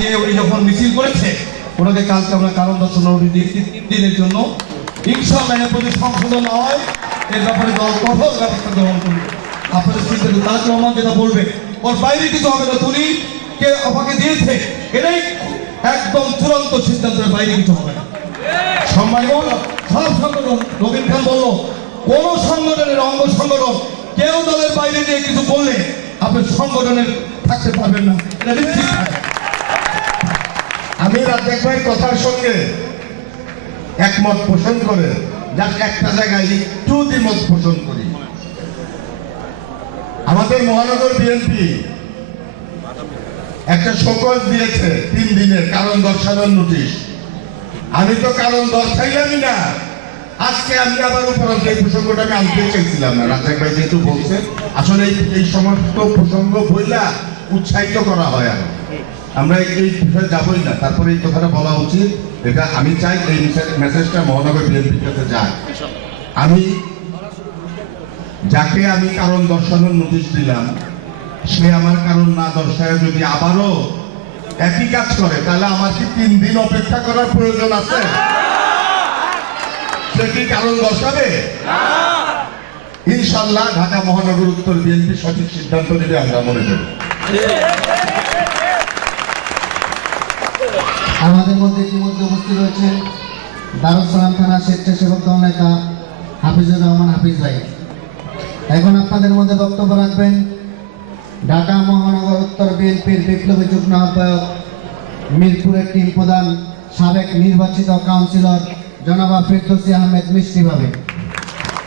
যে উনি যখন মিছিল করেছে ওনাকে কালকে আমরা কারণ দর্শন নোটিশ 3 দিনের জন্য ইনশাআল্লাহ এর প্রতি সংশোধন হয় এর ব্যাপারে দল কঠোর ব্যবস্থা গ্রহণ করবে। আপনাদের চিন্তা তারেক রহমান যেটা বলবে ওর বাইরে কিছু হবে না, তুমি কে আমাকে দিয়েছে এটাই একদম চূড়ান্ত সিদ্ধান্তের বাইরে কিছু হবে না। সম্মানিত সব সংগঠন রবিন খান বললো কোন সংগঠনের অঙ্গ সংগঠন কেউ দলের বাইরে দিয়ে কিছু বললে আপনি সংগঠনের থাকতে পারবেন না, এটা নিশ্চিত থাকে। আমি রাজ্জাক ভাইয়ের কথার সঙ্গে একমত পোষণ করে যাক একটা জায়গায় একটু দ্বিমত পোষণ করি। আমাদের মহানগর বিএনপি একটা শোকজ দিয়েছে 3 দিনের কারণ দর্শানোর নোটিশ। আমি তো কারণ দর্শাইলামই না, আজকে আমি আবার উপরন্ত এই প্রসঙ্গটা আমি আনতে চাইছিলাম না। রাজ্জাক ভাই যেহেতু বলছে আসলে এই সমস্ত প্রসঙ্গ বইলা উৎসাহিত করা হয় আর আমরা এই বিষয়ে যাবই না, তারপরে এই কথাটা বলা উচিত। এটা আমি চাই এই মেসেজটা মহানগর বিএনপির কাছে যায়। আমি যাকে আমি কারণ দর্শানোর নোটিশ দিলাম সে আমার কারণ না দর্শায় যদি আবারও একই কাজ করে তাহলে আমার কি 3 দিন অপেক্ষা করার প্রয়োজন আছে? সে কি কারণ দর্শাবে? ইনশাল্লাহ ঢাকা মহানগর উত্তর বিএনপি সঠিক সিদ্ধান্ত নেবে আমরা মনে করি। আমাদের মধ্যে ইতিমধ্যে উপস্থিত রয়েছেন দারুস সালাম থানা স্বেচ্ছাসেবক দল নেতা হাফিজুর রহমান হাফিজ ভাই। এখন আপনাদের মধ্যে বক্তব্য রাখবেন ঢাকা মহানগর উত্তর বিএনপির বিপ্লবী যুগ্ম আহ্বায়ক মিরপুরের টিম প্রধান সাবেক নির্বাচিত কাউন্সিলর জনাব ফেরদৌসী আহমেদ মিষ্টি ভাবে।